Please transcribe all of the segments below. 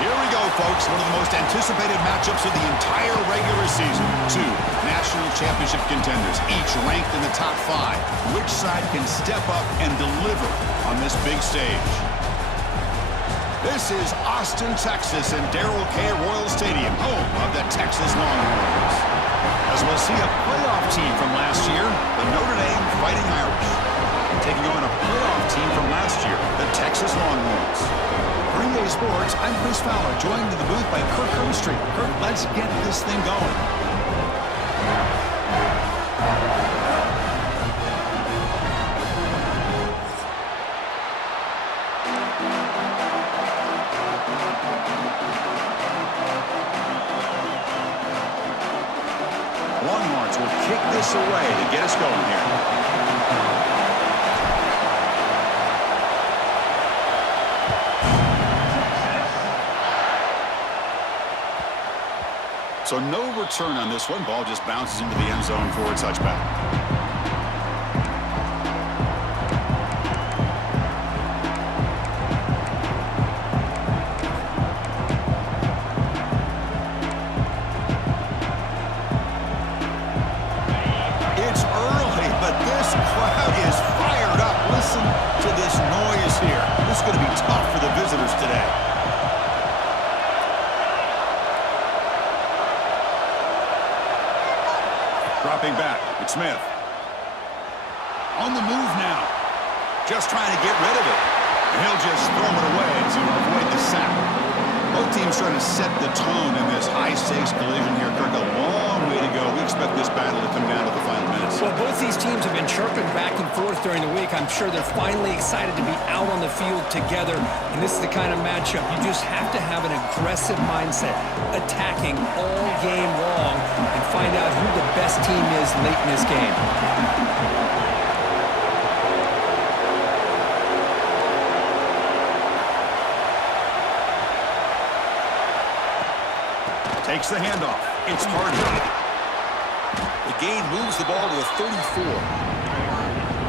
Here we go, folks. One of the most anticipated matchups of the entire regular season. Two national championship contenders, each ranked in the top 5. Which side can step up and deliver on this big stage? This is Austin, Texas, and Darrell K. Royal Stadium, home of the Texas Longhorns. As we'll see a playoff team from last year, the Notre Dame Fighting Irish, taking on a playoff team from last year, the Texas Longhorns. For EA Sports, I'm Chris Fowler, joined in the booth by Kirk Herbstreit. Kirk, let's get this thing going. Longhorns will kick this away to get us going here. So no return on this one. Ball just bounces into the end zone for a touchback. It's early, but this crowd is fired up. Listen to this noise here. This is going to be tough for the visitors today. Dropping back, it's Smith. On the move now. Just trying to get rid of it. And he'll just throw it away to avoid the sack. Both teams trying to set the tone in this high-stakes collision here. Kirk, a long way to go. We expect this battle to come down to the final minutes. Well, both these teams have been chirping back and forth during the week. I'm sure they're finally excited to be out on the field together. And this is the kind of matchup you just have to have an aggressive mindset, attacking all game long, and find out who the best team is late in this game. Takes the handoff. It's Hardy. The gain moves the ball to the 34.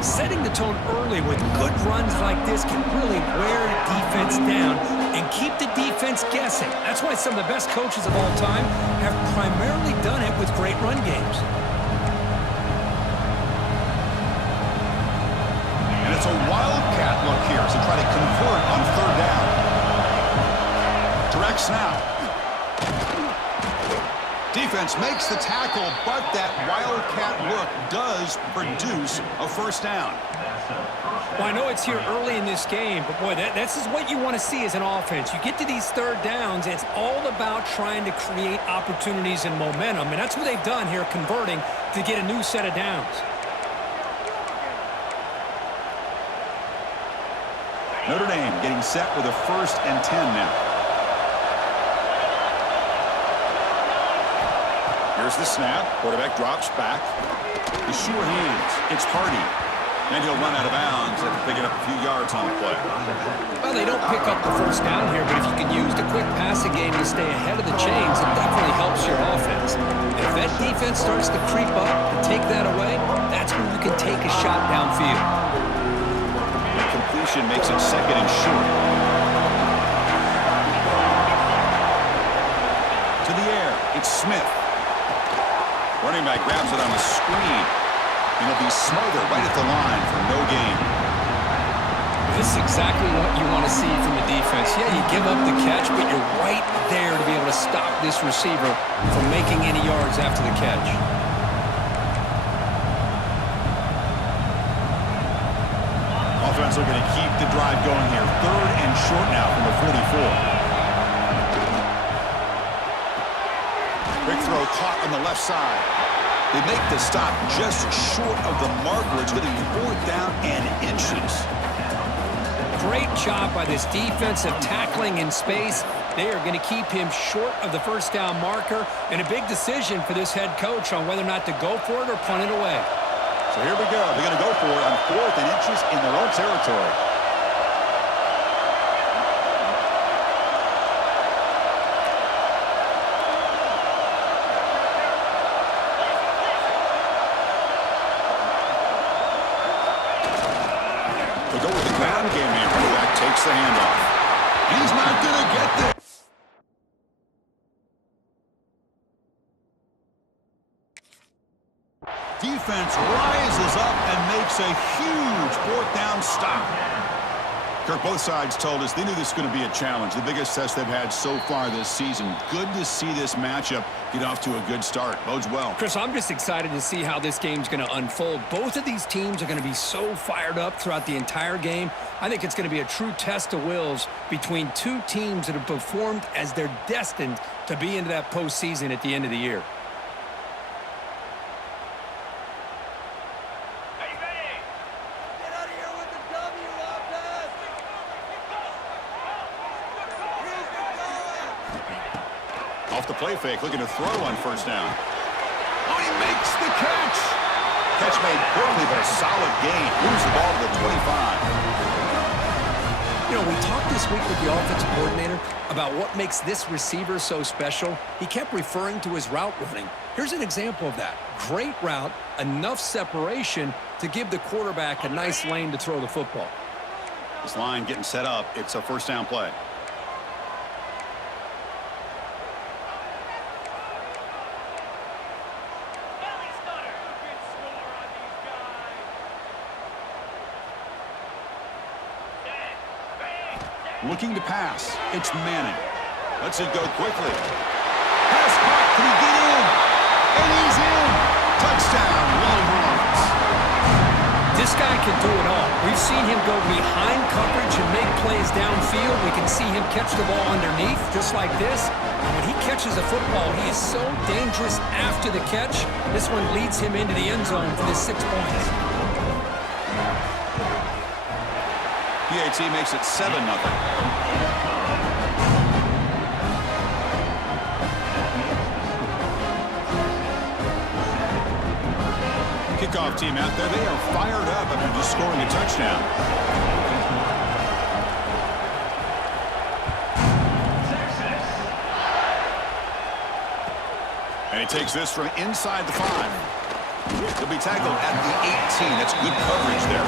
Setting the tone early with good runs like this can really wear defense down and keep the defense guessing. That's why some of the best coaches of all time have primarily done it with great run games. And it's a wildcat look here to try to convert on third down. Direct snap. Defense makes the tackle, but that wildcat look does produce a first down. Well, I know it's here early in this game, but boy, this is what you want to see as an offense. You get to these third downs, it's all about trying to create opportunities and momentum, and that's what they've done here, converting to get a new set of downs. Notre Dame getting set with a 1st and 10 now. Here's the snap. Quarterback drops back. The sure hands. It's Hardy. And he'll run out of bounds after picking up a few yards on the play. Well, they don't pick up the first down here, but if you can use the quick passing game to stay ahead of the chains, it definitely helps your offense. And if that defense starts to creep up and take that away, that's when you can take a shot downfield. The completion makes it second and short. To the air, it's Smith. Running back grabs it on the screen. And he'll be smothered right at the line for no gain. This is exactly what you want to see from the defense. Yeah, you give up the catch, but you're right there to be able to stop this receiver from making any yards after the catch. Offense looking to keep the drive going here. Third and short now from the 44. Quick throw caught on the left side. They make the stop just short of the marker. It's going to be fourth down and inches. Great job by this defensive tackling in space. They are going to keep him short of the first down marker, and a big decision for this head coach on whether or not to go for it or punt it away. So here we go. They're going to go for it on fourth and inches in their own territory. Go with the ground game here. Running back takes the handoff. He's not going to get there. Defense rises up and makes a huge fourth down stop. Kirk, both sides told us they knew this was going to be a challenge. The biggest test they've had so far this season. Good to see this matchup get off to a good start. Bodes well. Chris, I'm just excited to see how this game's going to unfold. Both of these teams are going to be so fired up throughout the entire game. I think it's going to be a true test of wills between two teams that have performed as they're destined to be into that postseason at the end of the year. Off the play fake, looking to throw on first down. Oh, he makes the catch. Catch made poorly, but a solid gain. Moves the ball to the 25. You know, we talked this week with the offensive coordinator about what makes this receiver so special. He kept referring to his route running. Here's an example of that. Great route, enough separation to give the quarterback a nice lane to throw the football. This line getting set up. It's a first down play. Looking to pass. It's Manning. Lets it go quickly. Pass caught. Can he get in? And he's in. Touchdown, Willie Lawrence. This guy can do it all. We've seen him go behind coverage and make plays downfield. We can see him catch the ball underneath, just like this. And when he catches a football, he is so dangerous after the catch. This one leads him into the end zone for this 6 points. PAT makes it 7-0. Kickoff team out there. They are fired up after just scoring a touchdown. And he takes this from inside the 5. He'll be tackled at the 18. That's good coverage there.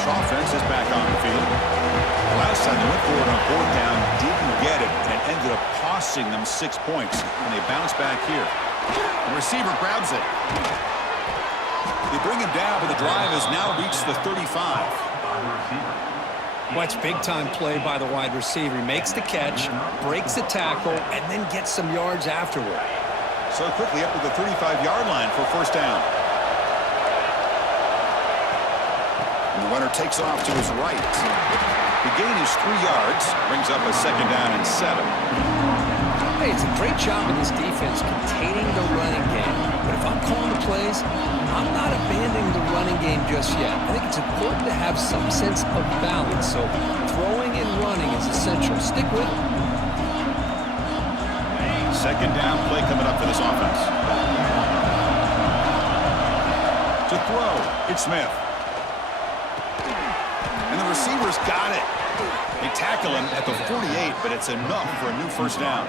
Offense is back on the field. Last time they went for it on fourth down, didn't get it, and it ended up costing them 6 points. And they bounce back here. The receiver grabs it. They bring him down, but the drive has now reached the 35. Watch big-time play by the wide receiver. He makes the catch, breaks the tackle, and then gets some yards afterward. So quickly up to the 35-yard line for first down. And the runner takes off to his right. The gain is 3 yards, brings up a second down and 7. Hey, it's a great job in this defense containing the running game. But if I'm calling the plays, I'm not abandoning the running game just yet. I think it's important to have some sense of balance, so throwing and running is essential. Stick with it. Second down play coming up for this offense. To throw, it's Smith. And the receiver's got it. They tackle him at the 48, but it's enough for a new first down.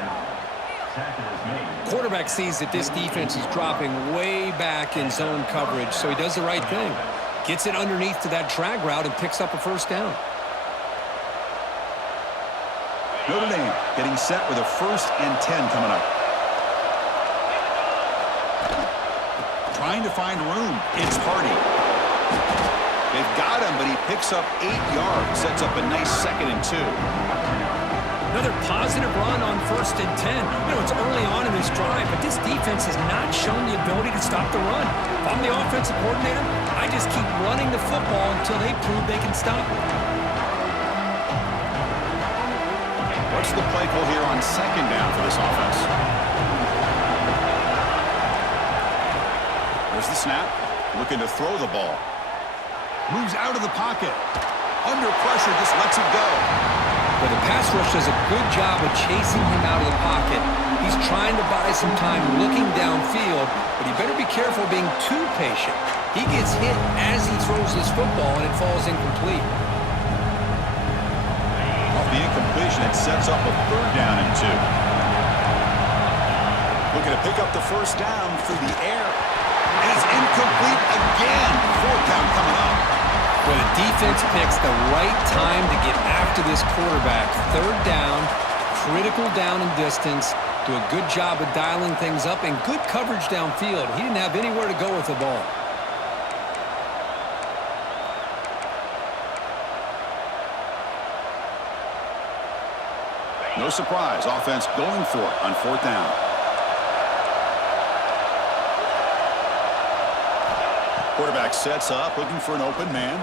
Quarterback sees that this defense is dropping way back in zone coverage, so he does the right thing. Gets it underneath to that drag route and picks up a first down. Notre Dame getting set with a 1st and 10 coming up. Trying to find room. It's Hardy. They've got him, but he picks up 8 yards. Sets up a nice 2nd and 2. Another positive run on 1st and 10. You know, it's early on in this drive, but this defense has not shown the ability to stop the run. If I'm the offensive coordinator, I just keep running the football until they prove they can stop it. What's the play call here on 2nd down for this offense? There's the snap. Looking to throw the ball. Moves out of the pocket. Under pressure, just lets it go. Well, the pass rush does a good job of chasing him out of the pocket. He's trying to buy some time looking downfield, but he better be careful being too patient. He gets hit as he throws this football, and it falls incomplete. Off the incompletion, it sets up a 3rd down and 2. Looking to pick up the first down through the air. And it's incomplete again. 4th down coming up. Well, the defense picks the right time to get after this quarterback. 3rd down, critical down and distance. Do a good job of dialing things up and good coverage downfield. He didn't have anywhere to go with the ball. No surprise, offense going for it on 4th down. Quarterback sets up, looking for an open man.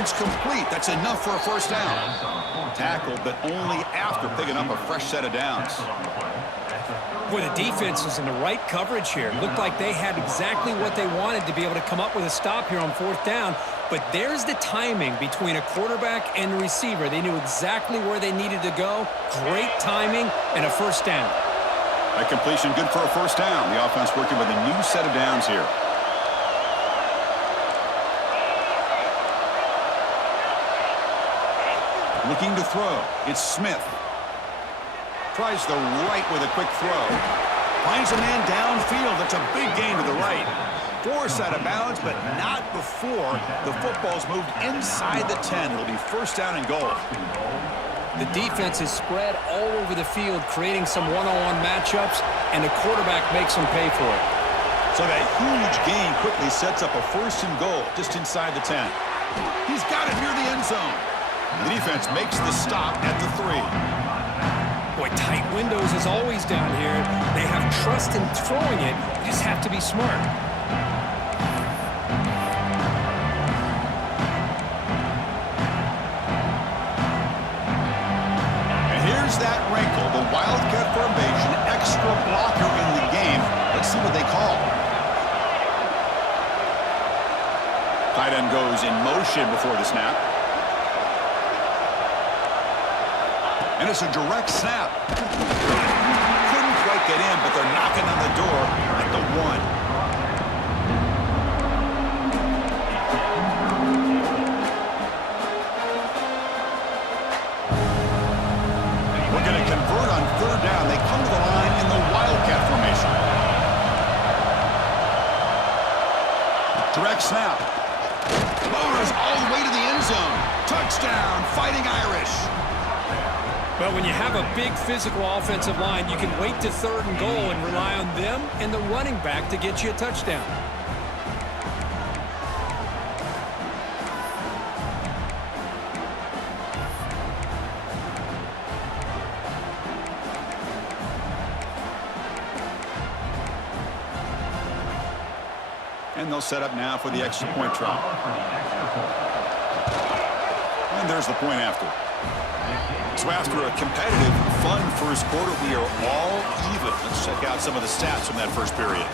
It's complete. That's enough for a first down. Tackled, but only after picking up a fresh set of downs. Boy, the defense was in the right coverage here. Looked like they had exactly what they wanted to be able to come up with a stop here on 4th down. But there's the timing between a quarterback and the receiver. They knew exactly where they needed to go. Great timing and a first down. That completion good for a first down. The offense working with a new set of downs here. Looking to throw. It's Smith. Tries the right with a quick throw. Finds a man downfield. That's a big gain to the right. Forced out of bounds, but not before the football's moved inside the 10. It'll be first down and goal. The defense is spread all over the field, creating some one-on-one matchups, and the quarterback makes them pay for it. So that huge gain quickly sets up a 1st and goal just inside the 10. He's got it near the end zone. The defense makes the stop at the 3. Boy, tight windows as always down here. They have trust in throwing it. You just have to be smart. And here's that wrinkle, the Wildcat formation, extra blocker in the game. Let's see what they call. Tight end goes in motion before the snap. And it's a direct snap. Couldn't quite get in, but they're knocking on the door at the 1. We're going to convert on 3rd down. They come to the line in the Wildcat formation. Direct snap. Motors all the way to the end zone. Touchdown, Fighting Irish. But when you have a big physical offensive line, you can wait to 3rd and goal and rely on them and the running back to get you a touchdown. And they'll set up now for the extra point try. And there's the point after. So after a competitive, fun first quarter, we are all even. Let's check out some of the stats from that first period.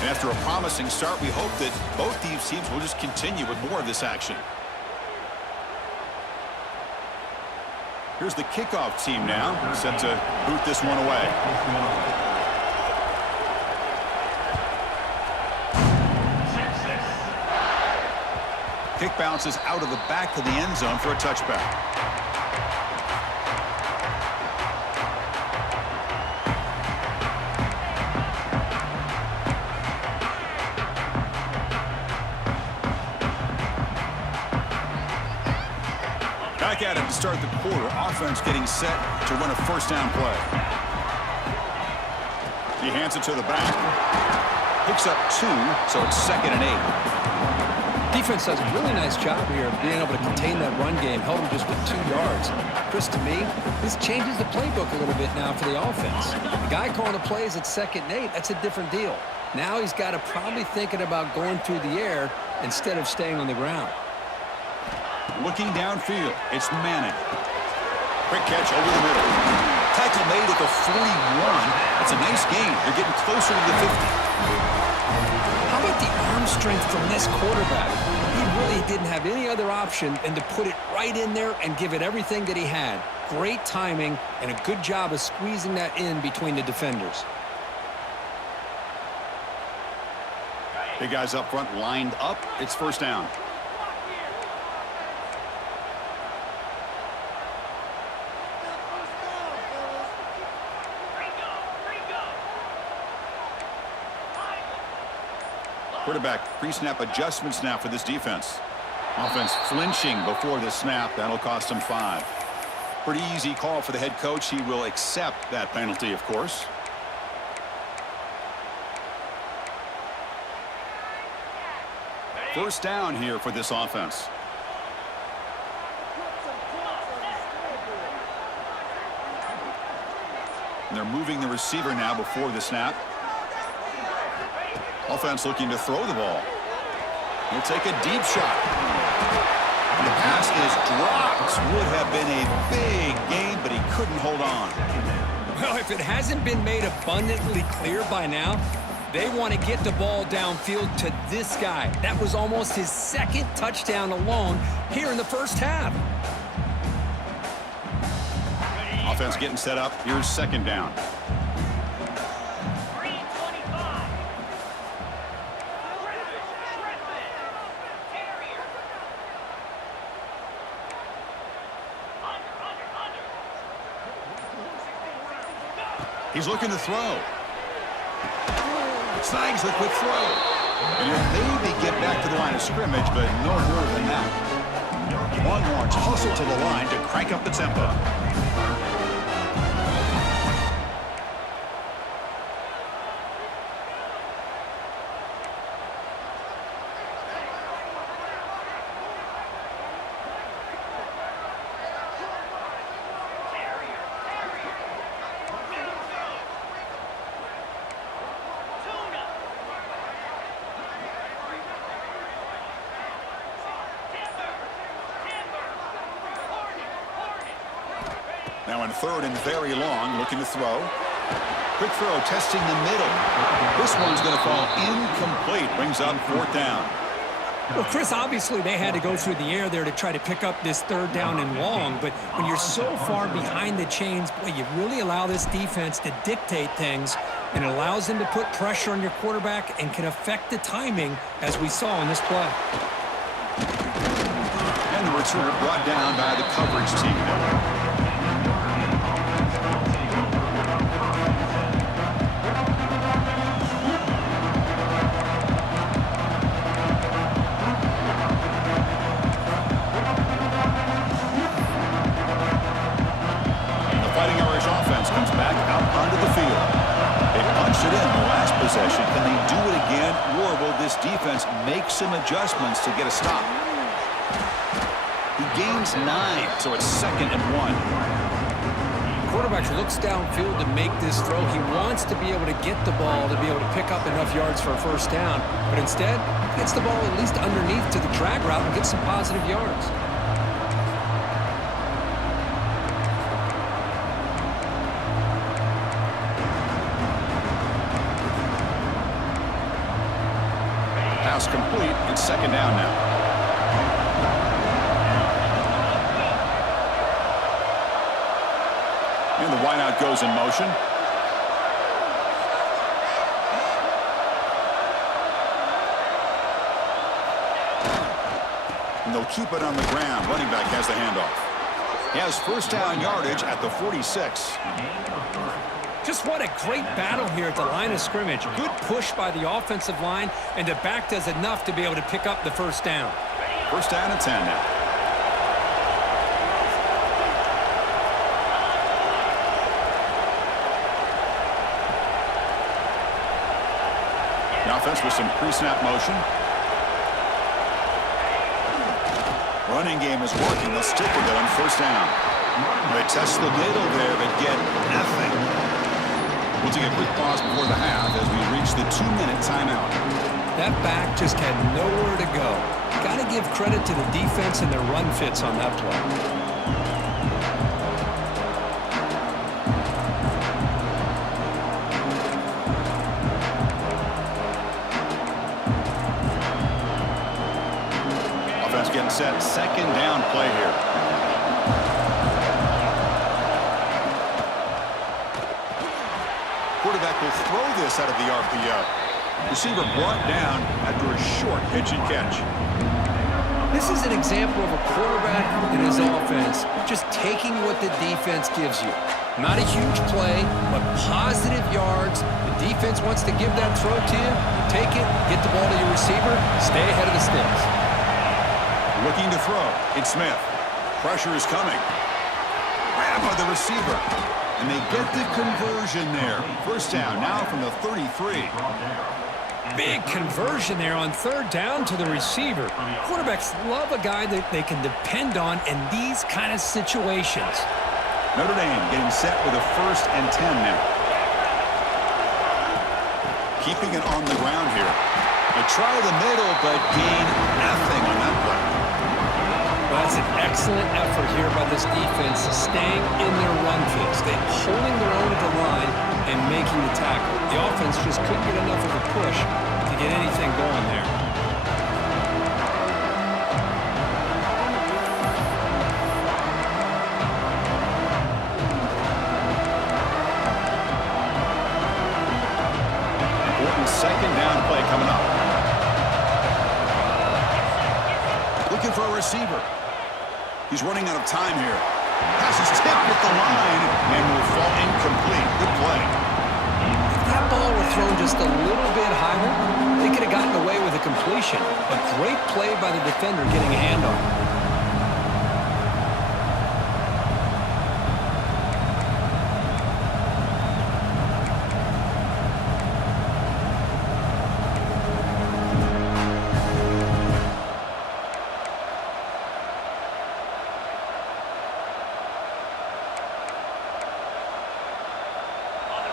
And after a promising start, we hope that both these teams will just continue with more of this action. Here's the kickoff team now, set to boot this one away. Kick bounces out of the back of the end zone for a touchback. Back at it to start the quarter. Offense getting set to run a first down play. He hands it to the back. Picks up 2, so it's 2nd and 8. Defense does a really nice job here of being able to contain that run game, held him just with 2 yards. Chris, to me, this changes the playbook a little bit now for the offense. The guy calling the plays at 2nd and 8, that's a different deal. Now he's got to probably thinking about going through the air instead of staying on the ground. Looking downfield, it's Manning. Quick catch over the middle. Tackle made at the 41. That's a nice gain. They're getting closer to the 50. How about the arm strength from this quarterback? He really didn't have any other option than to put it right in there and give it everything that he had. Great timing and a good job of squeezing that in between the defenders. Big guys up front lined up. It's first down. Quarterback pre-snap adjustments now for this defense. Offense flinching before the snap. That'll cost him 5. Pretty easy call for the head coach. He will accept that penalty, of course. First down here for this offense. And they're moving the receiver now before the snap. Offense looking to throw the ball. He'll take a deep shot. And the pass is dropped. Would have been a big gain, but he couldn't hold on. Well, if it hasn't been made abundantly clear by now, they want to get the ball downfield to this guy. That was almost his 2nd touchdown alone here in the first half. Offense getting set up. Here's 2nd down. He's looking to throw. Snags the quick throw. And he'll maybe get back to the line of scrimmage, but no more than that. Longhorns hustle to the line to crank up the tempo. Now in 3rd and very long, looking to throw. Quick throw, testing the middle. This one's going to fall incomplete. Brings up 4th down. Well, Chris, obviously they had to go through the air there to try to pick up this 3rd down and long, but when you're so far behind the chains, boy, you really allow this defense to dictate things, and it allows them to put pressure on your quarterback and can affect the timing, as we saw in this play. And the returner brought down by the coverage team. Comes back out onto the field. They punched it in the last possession. Can they do it again, or will this defense make some adjustments to get a stop? He gains 9, so it's 2nd and 1. Quarterback looks downfield to make this throw. He wants to be able to get the ball to be able to pick up enough yards for a first down, but instead gets the ball at least underneath to the drag route and gets some positive yards. lead. It's second down now. And the wideout goes in motion. And they'll keep it on the ground. Running back has the handoff. He has first down yardage at the 46. Just what a great battle here at the line of scrimmage. Good push by the offensive line, and the back does enough to be able to pick up the first down. First down and 10 now. The offense with some pre-snap motion. Running game is working. They'll stick with it on first down. They test the middle there, but get nothing. We'll take a quick pause before the half as we reach the 2-minute timeout. That back just had nowhere to go. Got to give credit to the defense and their run fits on that play. Getting set, second down play here. Quarterback will throw this out of the RPO. Receiver brought down after a short pitch and catch. This is an example of a quarterback and his offense just taking what the defense gives you. Not a huge play, but positive yards. The defense wants to give that throw to you. Take it, get the ball to your receiver, stay ahead of the sticks. Looking to throw. It's Smith. Pressure is coming. Grab by the receiver. And they get the conversion there. First down now from the 33. Big conversion there on third down to the receiver. Quarterbacks love a guy that they can depend on in these kind of situations. Notre Dame getting set with a first and 10 now. Keeping it on the ground here. They try the middle, but gain nothing on that play. Well, that's an excellent effort here by this defense, staying in their run fits. They're holding their own at the line and making the tackle. The offense just couldn't get enough of a push to get anything going there. Important second down play coming up. Looking for a receiver. He's running out of time here. Pass is tipped at the line and will fall incomplete. Good play. If that ball were thrown just a little bit higher, they could have gotten away with a completion. A great play by the defender getting a hand on it.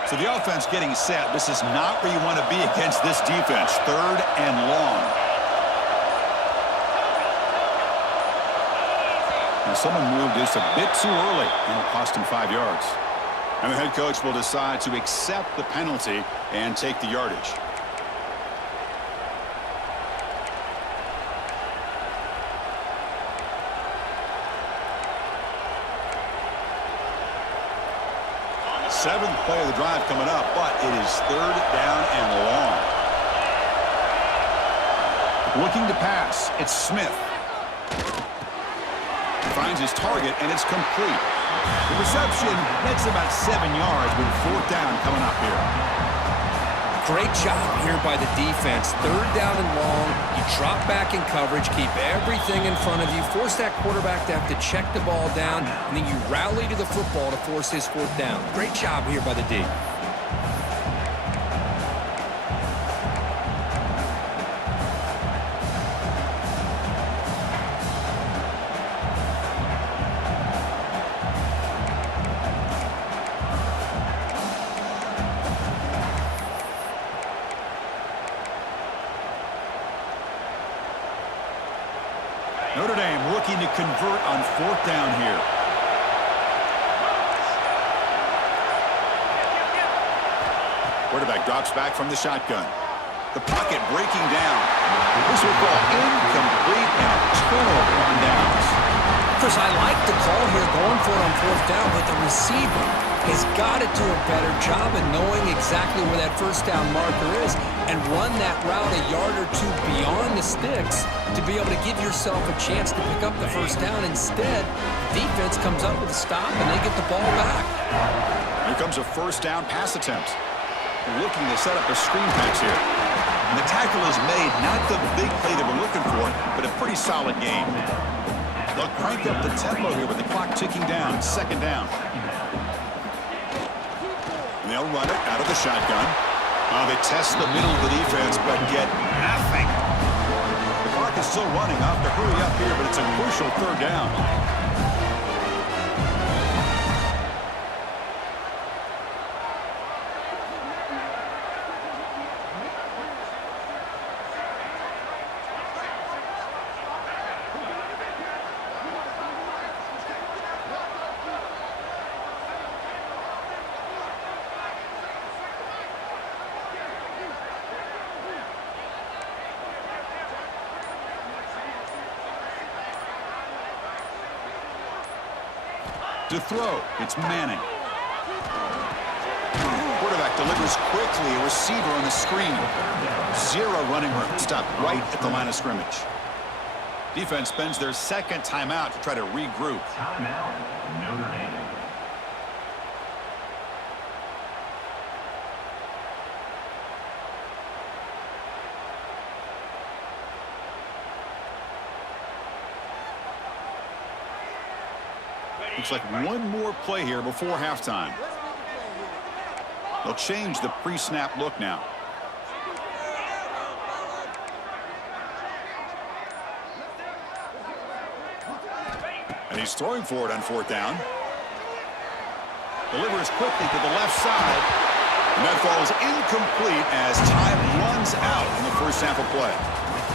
So the offense getting set. This is not where you want to be against this defense. Third and long. And someone moved this a bit too early. It'll cost him 5 yards. And the head coach will decide to accept the penalty and take the yardage. Seventh play of the drive coming up, but it is third down and long. Looking to pass. It's Smith. Finds his target, and it's complete. The reception makes about 7 yards with fourth down coming up here. Great job here by the defense. Third down and long. You drop back in coverage, keep everything in front of you, force that quarterback to have to check the ball down, and then you rally to the football to force his fourth down. Great job here by the D. Notre Dame looking to convert on fourth down here. Quarterback drops back from the shotgun. The pocket breaking down. This will fall incomplete and a turnover on downs. Chris, I like the call here going for it on fourth down, but the receiver has got to do a better job of knowing exactly where that first down marker is and run that route a yard or two beyond the sticks to be able to give yourself a chance to pick up the first down. Instead, defense comes up with a stop and they get the ball back. Here comes a first down pass attempt. Looking to set up a screen pass here. And the tackle is made, not the big play they were looking for, but a pretty solid game. They'll crank up the tempo here with the clock ticking down. Second down. And they'll run it out of the shotgun. They test the middle of the defense, but get nothing. The clock is still running. Off to hurry up here, but it's a crucial third down. To throw, it's Manning. Quarterback delivers quickly, a receiver on the screen. Zero running room, stopped right at the line of scrimmage. Defense spends their second timeout to try to regroup. Timeout, Notre Dame. Looks like one more play here before halftime. They'll change the pre-snap look now. And he's throwing for it on fourth down. Delivers quickly to the left side. And that falls incomplete as time runs out in the first half of play.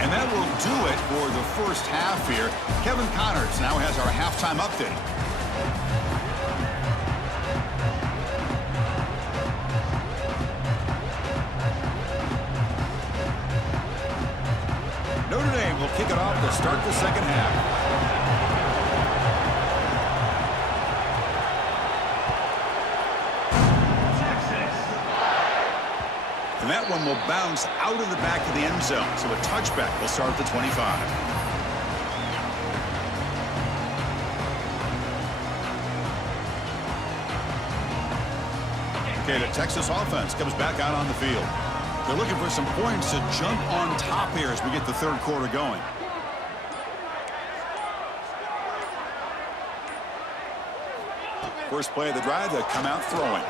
And that will do it for the first half here. Kevin Connors now has our halftime update. Notre Dame will kick it off to start the second half. And that one will bounce out of the back of the end zone, so a touchback will start at the 25. Okay, the Texas offense comes back out on the field. They're looking for some points to jump on top here as we get the third quarter going. First play of the drive, they come out throwing.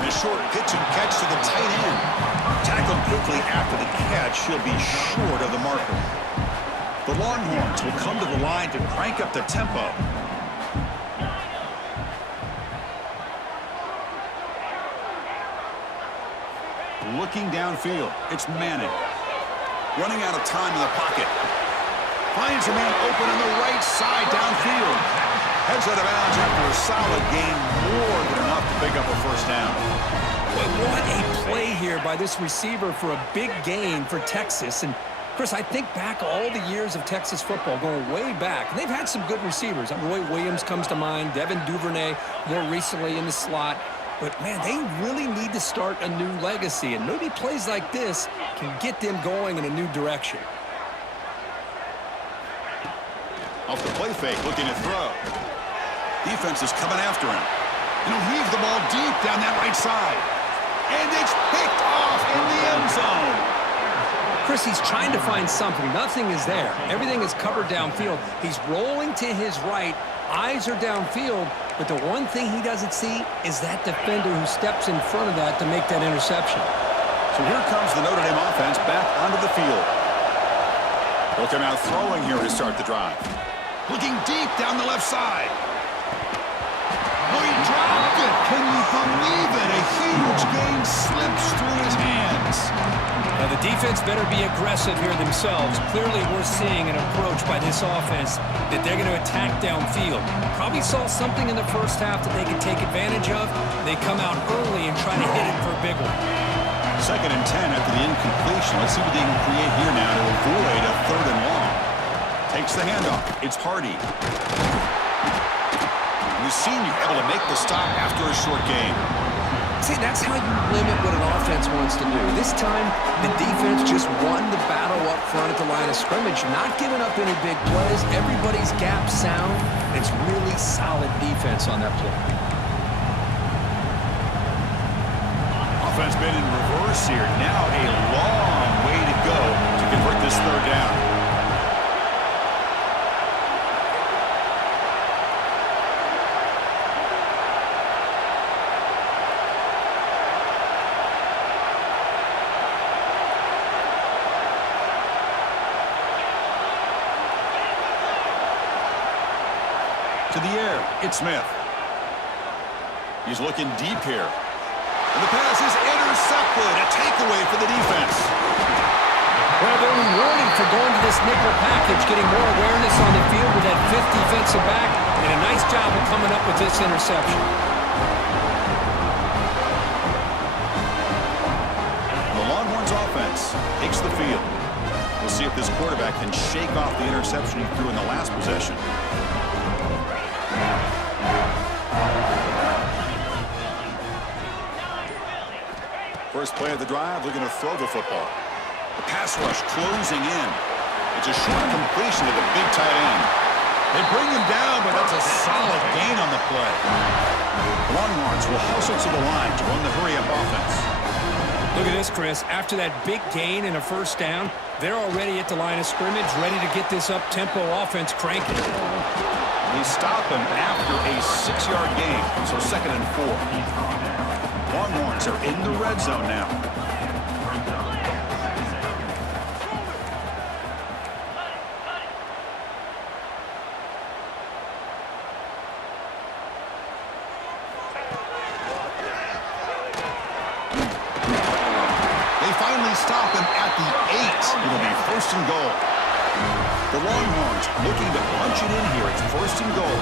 And a short pitch and catch to the tight end. Tackled quickly after the catch. He'll be short of the marker. The Longhorns will come to the line to crank up the tempo. Looking downfield, it's Manning. Running out of time in the pocket. Finds a man open on the right side downfield. Heads out of bounds after a solid gain, more than enough to pick up a first down. What a play here by this receiver for a big gain for Texas. And Chris, I think back all the years of Texas football, going way back. They've had some good receivers. Roy Williams comes to mind, Devin Duvernay more recently in the slot. But, man, they really need to start a new legacy, and maybe plays like this can get them going in a new direction. Off the play fake, looking to throw. Defense is coming after him. And he'll heave the ball deep down that right side. And it's picked off in the end zone. Chris, he's trying to find something. Nothing is there. Everything is covered downfield. He's rolling to his right. Eyes are downfield, but the one thing he doesn't see is that defender who steps in front of that to make that interception. So here comes the Notre Dame offense back onto the field. They'll come out throwing here to start the drive. Looking deep down the left side. Oh, he dropped it. Can you believe it? A huge gain slips through his hands. Now, the defense better be aggressive here themselves. Clearly, we're seeing an approach by this offense that they're going to attack downfield. Probably saw something in the first half that they could take advantage of. They come out early and try to hit it for a big one. 2nd and 10 after the incompletion. Let's see what they can create here now to avoid a 3rd and long. Takes the handoff. It's Hardy. The senior able to make the stop after a short gain. See, that's how you limit what an offense wants to do. This time, the defense just won the battle up front at the line of scrimmage, not giving up any big plays. Everybody's gap sound. It's really solid defense on that play. Offense been in reverse here. Now a long way to go to convert this 3rd down. To the air, it's Smith. He's looking deep here. And the pass is intercepted. A takeaway for the defense. Well, they're rewarded for going to this nickel package, getting more awareness on the field with that 5th defensive back, and a nice job of coming up with this interception. The Longhorns offense takes the field. We'll see if this quarterback can shake off the interception he threw in the last possession. First play of the drive, looking to throw the football. The pass rush closing in. It's a short completion to the big tight end. They bring him down, but that's a solid gain on the play. Longhorns will hustle to the line to run the hurry-up offense. Look at this, Chris. After that big gain and a 1st down, they're already at the line of scrimmage, ready to get this up-tempo offense cranking. They stop him after a 6-yard gain, so 2nd and 4. Longhorns are in the red zone now. They finally stop him at the 8. It'll be 1st and goal. The Longhorns looking to punch it in here. It's 1st and goal.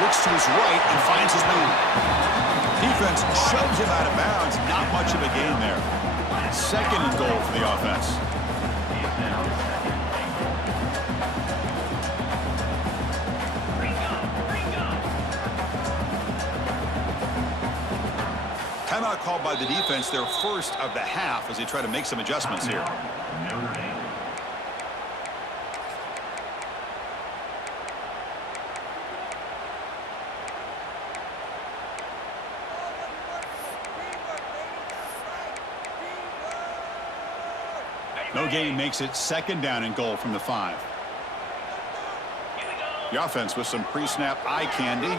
Looks to his right and finds his man. Defense shoves him out of bounds. Not much of a gain there. 2nd and goal for the offense. Timeout called by the defense, their 1st of the half, as they try to make some adjustments here. Notre Dame. No gain makes it 2nd down and goal from the 5. The offense with some pre-snap eye candy.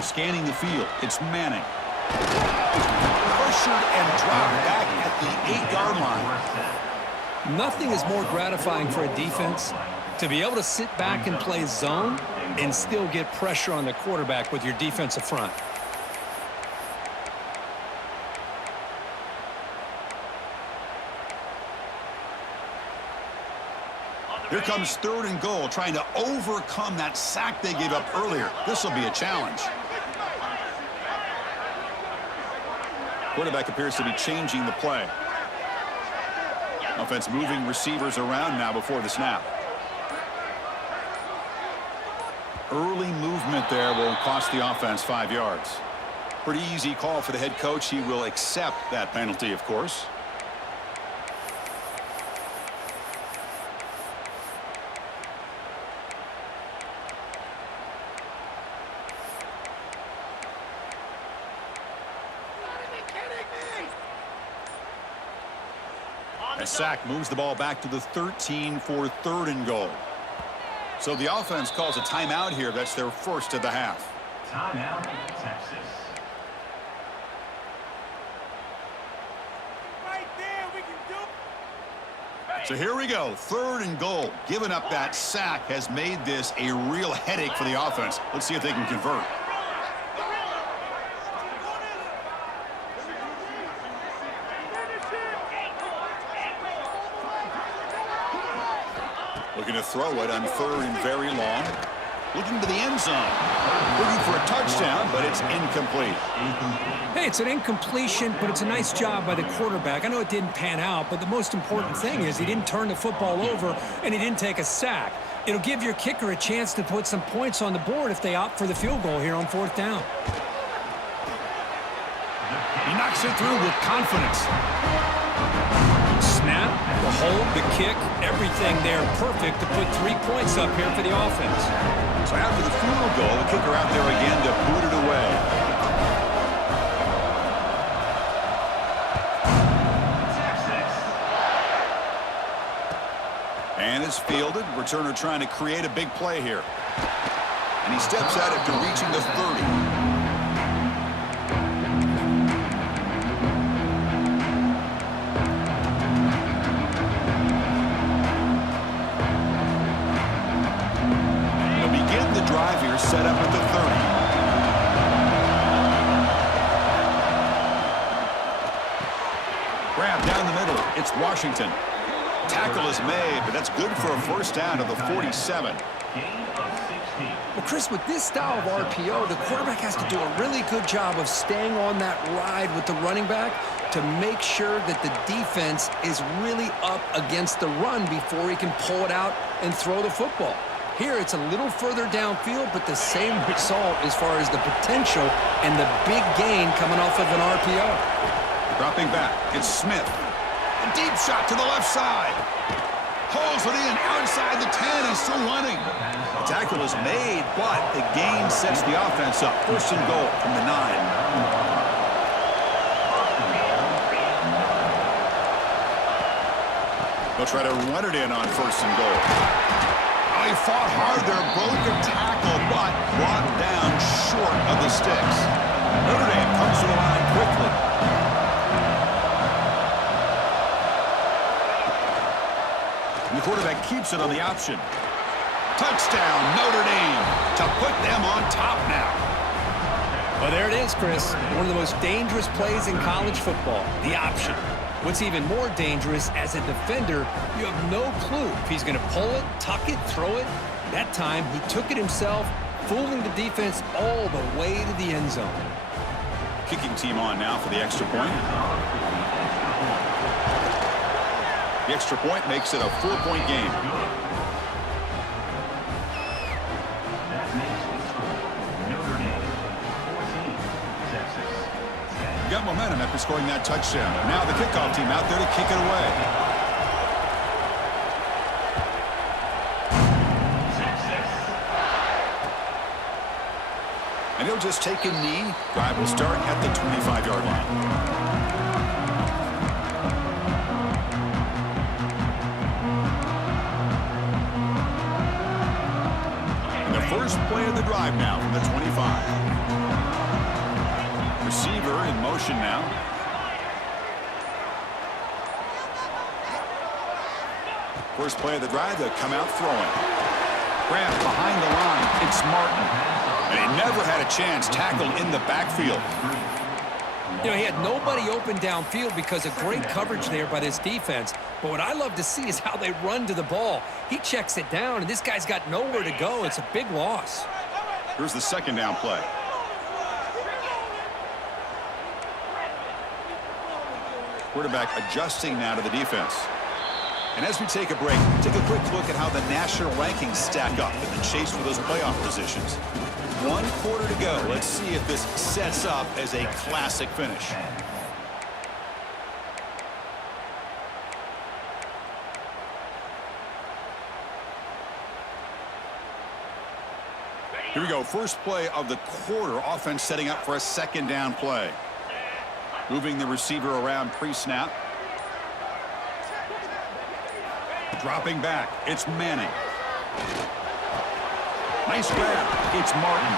Scanning the field, it's Manning. Pressured and dropped back at the 8-yard line. Nothing is more gratifying for a defense to be able to sit back and play zone and still get pressure on the quarterback with your defensive front. Here comes 3rd and goal, trying to overcome that sack they gave up earlier. This will be a challenge. Quarterback appears to be changing the play. Offense moving receivers around now before the snap. Early movement there will cost the offense 5 yards. Pretty easy call for the head coach. He will accept that penalty, of course. A sack moves the ball back to the 13 for 3rd and goal. So the offense calls a timeout here. That's their 1st of the half. Timeout, Texas. So here we go. 3rd and goal. Giving up that sack has made this a real headache for the offense. Let's see if they can convert. Looking to throw it on 3rd and very long. Looking to the end zone. Looking for a touchdown, but it's incomplete. Hey, it's an incompletion, but it's a nice job by the quarterback. I know it didn't pan out, but the most important thing is he didn't turn the football over and he didn't take a sack. It'll give your kicker a chance to put some points on the board if they opt for the field goal here on 4th down. He knocks it through with confidence. Snap, the hold, the kick, everything there perfect to put 3 points up here for the offense. So after the field goal, the kicker out there again to boot it away. And is fielded. Returner trying to create a big play here. And he steps out after reaching the 30. Drive here set up at the 30. Grab down the middle. It's Washington. Tackle is made, but that's good for a 1st down to the 47. Well, Chris, with this style of RPO, the quarterback has to do a really good job of staying on that ride with the running back to make sure that the defense is really up against the run before he can pull it out and throw the football. Here, it's a little further downfield, but the same result as far as the potential and the big gain coming off of an RPO. Dropping back, it's Smith. A deep shot to the left side. Pulls it in outside the 10 and still running. The tackle is made, but the gain sets the offense up. 1st and goal from the 9. They'll try to run it in on 1st and goal. He fought hard there, broke a tackle, but brought down short of the sticks. Notre Dame comes to the line quickly. And the quarterback keeps it on the option. Touchdown, Notre Dame, to put them on top now. Well, there it is, Chris. One of the most dangerous plays in college football, the option. What's even more dangerous, as a defender, you have no clue if he's going to pull it, tuck it, throw it. That time, he took it himself, fooling the defense all the way to the end zone. Kicking team on now for the extra point. The extra point makes it a 4-point game. Got momentum after scoring that touchdown. Now the kickoff team out there to kick it away. And he'll just take a knee. Drive will start at the 25-yard line. And the first play of the drive now from the 25. Receiver in motion now. First play of the drive, they'll come out throwing. Grant behind the line. It's Martin. And he never had a chance tackled in the backfield. You know, he had nobody open downfield because of great coverage there by this defense. But what I love to see is how they run to the ball. He checks it down, and this guy's got nowhere to go. It's a big loss. Here's the 2nd down play. Quarterback adjusting now to the defense. And as we take a break, take a quick look at how the national rankings stack up in the chase for those playoff positions. 1 quarter to go. Let's see if this sets up as a classic finish. Here we go. First play of the quarter. Offense setting up for a 2nd down play. Moving the receiver around pre-snap. Dropping back. It's Manning. Nice grab. It's Martin.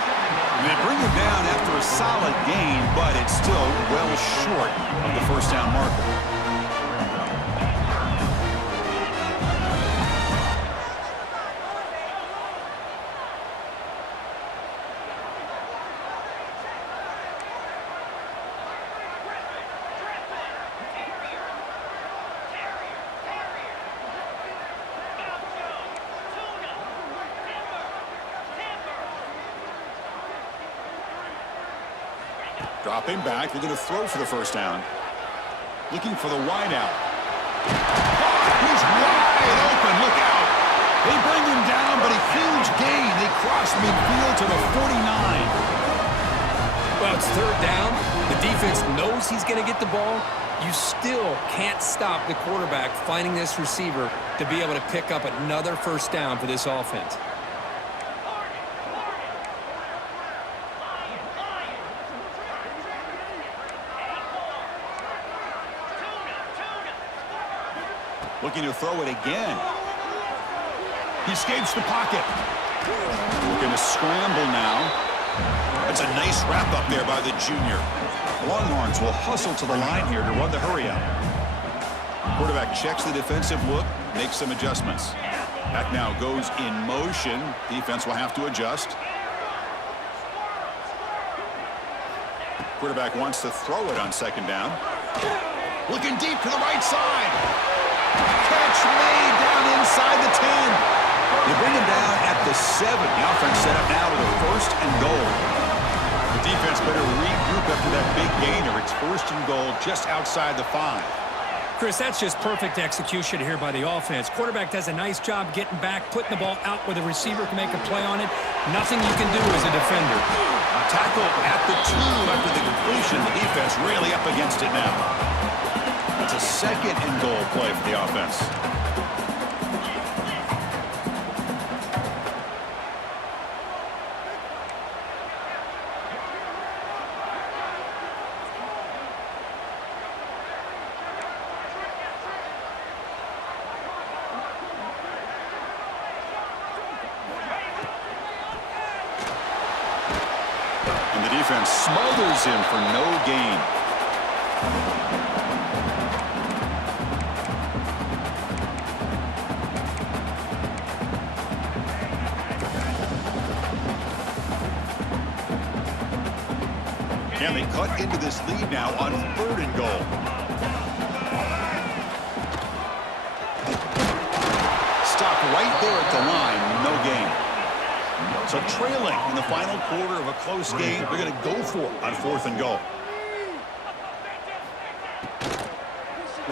And they bring him down after a solid gain, but it's still well short of the 1st down marker. Dropping back, they're going to throw for the first down. Looking for the wide out. He's wide open, look out. They bring him down, but a huge gain. They cross midfield to the 49. Well, it's third down. The defense knows he's going to get the ball. You still can't stop the quarterback finding this receiver to be able to pick up another first down for this offense. Looking to throw it again. He escapes the pocket. Looking to scramble now. That's a nice wrap up there by the junior. Longhorns will hustle to the line here to run the hurry up. Quarterback checks the defensive look, makes some adjustments. Back now goes in motion. Defense will have to adjust. Quarterback wants to throw it on second down. Looking deep to the right side. Catch made down inside the 10. They bring him down at the 7. The offense set up now with a first and goal. The defense better regroup after that big gainer. It's first and goal just outside the 5. Chris, that's just perfect execution here by the offense. Quarterback does a nice job getting back, putting the ball out where the receiver can make a play on it. Nothing you can do as a defender. A tackle at the 2 after the completion. The defense really up against it now. That's a second and goal play for the offense. And the defense smothers him for no gain. Can they cut into this lead now on third and goal? Stop right there at the line, no gain. So trailing in the final quarter of a close game, they're going to go for it on fourth and goal.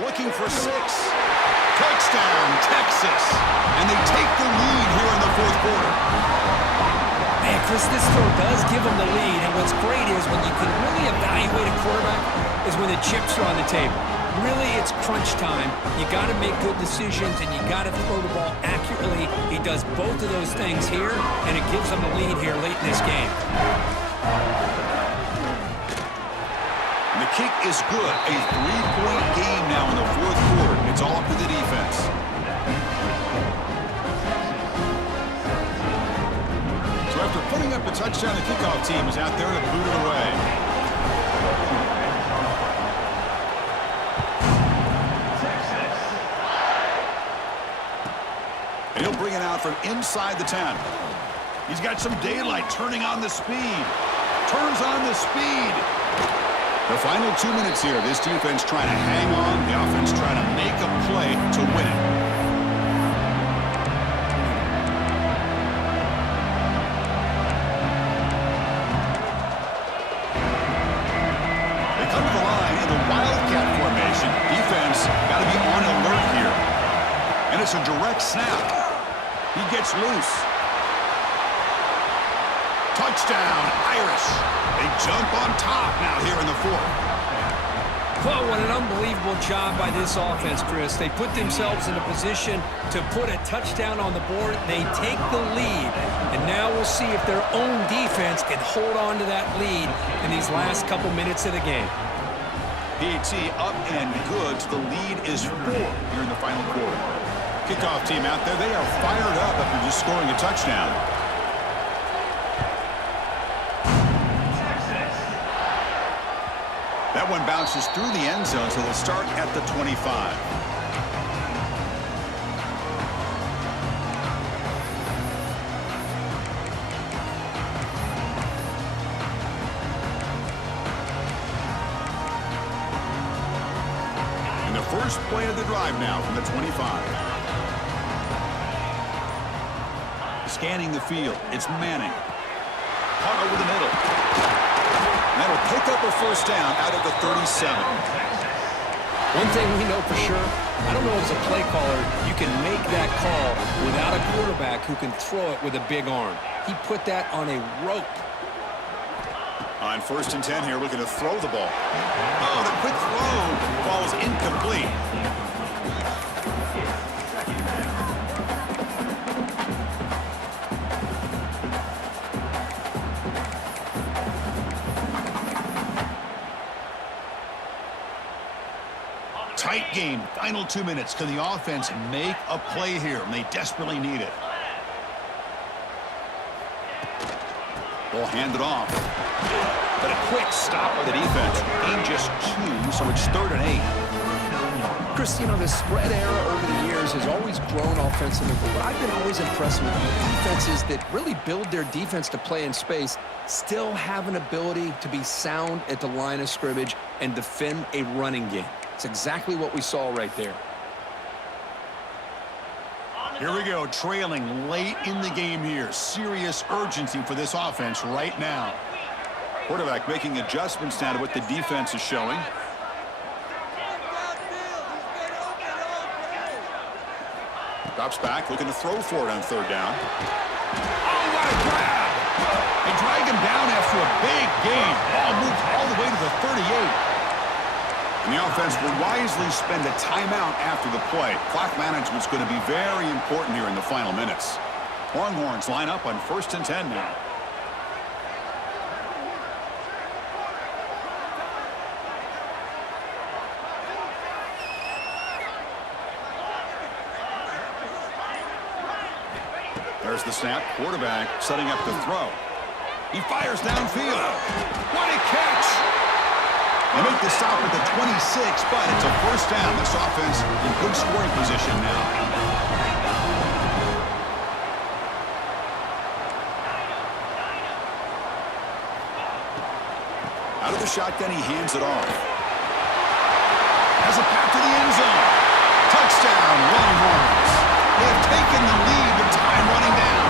Looking for 6. Touchdown, Texas. And they take the lead here in the fourth quarter. Man, Chris, this throw does give them the lead, and what's great is when you can really evaluate a quarterback is when the chips are on the table. Really, it's crunch time. You got to make good decisions, and you got to throw the ball accurately. He does both of those things here, and it gives them the lead here late in this game. And the kick is good. A 3-point game now in the fourth quarter. It's all up to the defense. So after putting up a touchdown, the kickoff team is out there to boot it away. And he'll bring it out from inside the 10. He's got some daylight turning on the speed. Turns on the speed. The final 2 minutes here. This defense trying to hang on. The offense trying to make a play to win it. They come to the line in the Wildcat formation. Defense got to be on alert here. And it's a direct snap. He gets loose. Touchdown, Irish. They jump on top now here in the fourth. Well, what an unbelievable job by this offense, Chris. They put themselves in a position to put a touchdown on the board. They take the lead, and now we'll see if their own defense can hold on to that lead in these last couple minutes of the game. PAT up and good. The lead is 4 here in the final quarter. Kickoff team out there, they are fired up after just scoring a touchdown. That one bounces through the end zone, so they'll start at the 25. And the first play of the drive now from the 25. Scanning the field, it's Manning. Caught over the middle. That'll pick up a first down out of the 37. One thing we know for sure, I don't know as a play caller, you can make that call without a quarterback who can throw it with a big arm. He put that on a rope. On 1st and 10 here, looking to throw the ball. Oh, the quick throw falls incomplete. Tight game, final 2 minutes. Can the offense make a play here? And they desperately need it. Ball handed off. But a quick stop by the defense. Gain just 2, so it's 3rd and 8. Chris, you know, the spread era over the years has always grown offensively, but what I've been always impressed with defenses that really build their defense to play in space still have an ability to be sound at the line of scrimmage and defend a running game. It's exactly what we saw right there. Here we go, trailing late in the game here. Serious urgency for this offense right now. Quarterback making adjustments now to what the defense is showing. Drops back, looking to throw for it on 3rd down. Oh, what a grab! They drag him down after a big gain. Ball moved all the way to the 38. And the offense will wisely spend a timeout after the play. Clock management's going to be very important here in the final minutes. Longhorns line up on 1st and 10 now. There's the snap. Quarterback setting up the throw. He fires downfield. What a catch! They make the stop at the 26, but it's a first down. This offense in good scoring position now. Out of the shotgun, he hands it off. Has a path to the end zone. Touchdown, Longhorns. They have taken the lead with time running down.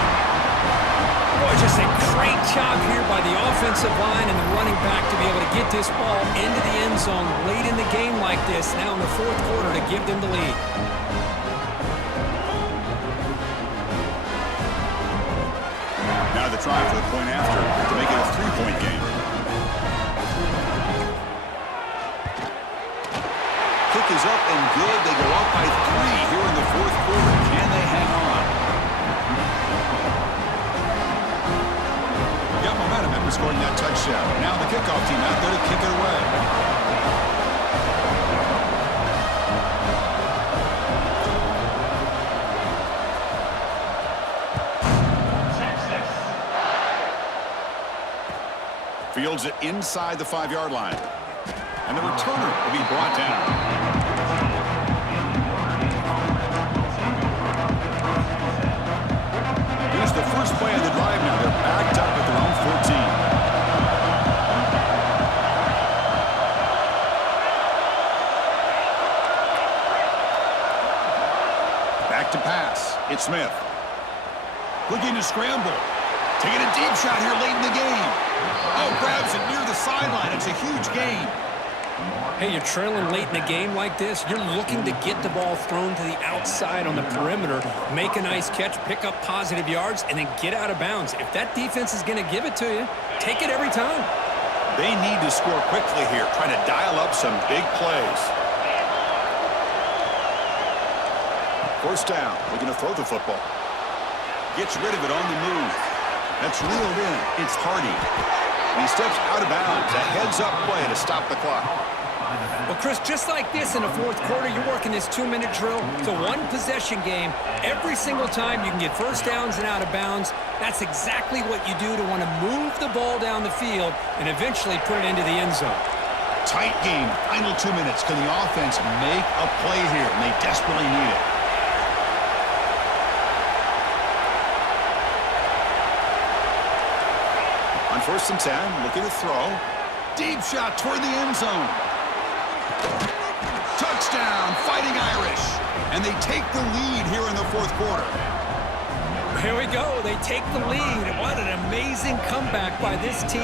Boy, just a great job here by the offensive line and the running back to be able to get this ball into the end zone late in the game like this, now in the 4th quarter, to give them the lead. Now the try for the point after to make it a 3-point game. Kick is up and good. They go up by 3 here in the 4th quarter. Can they hang on? Got momentum after scoring that touchdown. Now the kickoff team out there to kick it away. Fields it inside the 5-yard line. And the returner will be brought down. Here's the first play of the drive now. They're backed up at their own 14. Back to pass. It's Smith. Looking to scramble. Taking a deep shot here late in the game. Oh, grabs it near the sideline. It's a huge gain. Hey, you're trailing late in a game like this, you're looking to get the ball thrown to the outside on the perimeter, make a nice catch, pick up positive yards, and then get out of bounds. If that defense is going to give it to you, take it every time. They need to score quickly here, trying to dial up some big plays. First down, looking to throw the football. Gets rid of it on the move. That's reeled in. It's Hardy. And he steps out of bounds. A heads-up play to stop the clock. Well, Chris, just like this in the 4th quarter, you're working this 2-minute drill. It's a one-possession game. Every single time you can get first downs and out of bounds. That's exactly what you do to want to move the ball down the field and eventually put it into the end zone. Tight game. Final 2 minutes. Can the offense make a play here? And they desperately need it. On 1st and 10, looking to throw. Deep shot toward the end zone. Touchdown, Fighting Irish. And they take the lead here in the 4th quarter. Here we go. They take the lead. What an amazing comeback by this team.